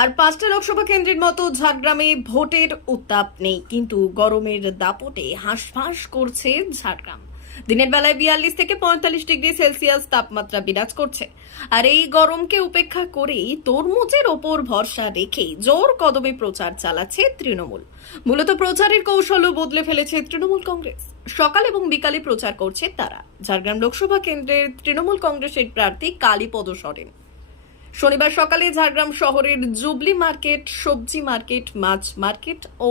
আর 5টা লোকসভা কেন্দ্রের মতো ঝাড়গ্রামে ভোটের উত্তাপ নেই, কিন্তু গরমের দাপটে হাঁসফাঁস করছে ঝাড়গ্রাম। দিনের বেলায় 42 থেকে 45 ডিগ্রি সেলসিয়াস তাপমাত্রা বিরাজ করছে। আর এই গরমকে উপেক্ষা করেই তরমুজের ওপর ভরসা রেখেই জোর কদমে প্রচার চালাচ্ছে তৃণমূল। মূলত প্রচারের কৌশলও বদলে ফেলেছে তৃণমূল কংগ্রেস। সকাল এবং বিকালে প্রচার করছে তারা। ঝাড়গ্রাম লোকসভা কেন্দ্রের তৃণমূল কংগ্রেসের প্রার্থী কালীপদ সরেন শনিবার সকালে ঝাড়গ্রাম শহরের জুবলি মার্কেট, সবজি মার্কেট, মাছ মার্কেট ও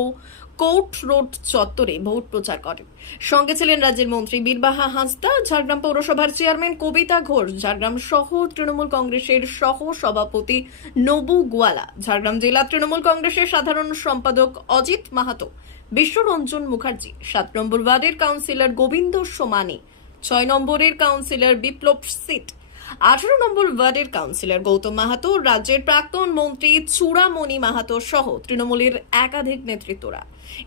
কোর্ট রোড চত্বরে ভোট প্রচার করেন। সঙ্গে ছিলেন রাজ্যের মন্ত্রী বীরবাহা হাঁসদা, ঝাড়গ্রাম পৌরসভার চেয়ারম্যান কবিতা ঘোষ, ঝাড়গ্রাম শহর তৃণমূল কংগ্রেসের সহ সভাপতি নবু গোয়ালা, ঝাড়গ্রাম জেলা তৃণমূল কংগ্রেসের সাধারণ সম্পাদক অজিত মাহাতো, বিশ্বরঞ্জন মুখার্জি, 7 নম্বর ওয়ার্ডের কাউন্সিলর গোবিন্দ সোমানি, 6 নম্বরের কাউন্সিলর বিপ্লব সিট, 18 নম্বর ওয়ার্ডের কাউন্সিলর গৌতম মাহাতো, রাজ্যের প্রাক্তন মন্ত্রী চূড়ামণি মাহাতো সহ তৃণমূলের একাধিক নেতৃত্বরা।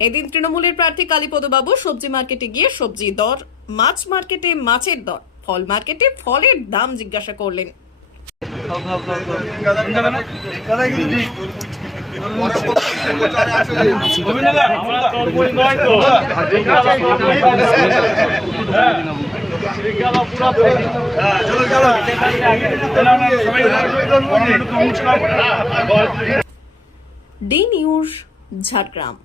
এদিন তৃণমূলের প্রার্থী কালীপদ বাবু সবজি মার্কেটে গিয়ে সবজি দর, মাছ মার্কেটে মাছের দর, ফল মার্কেটে ফলের দাম জিজ্ঞাসা করলেন। D news, Jhargram.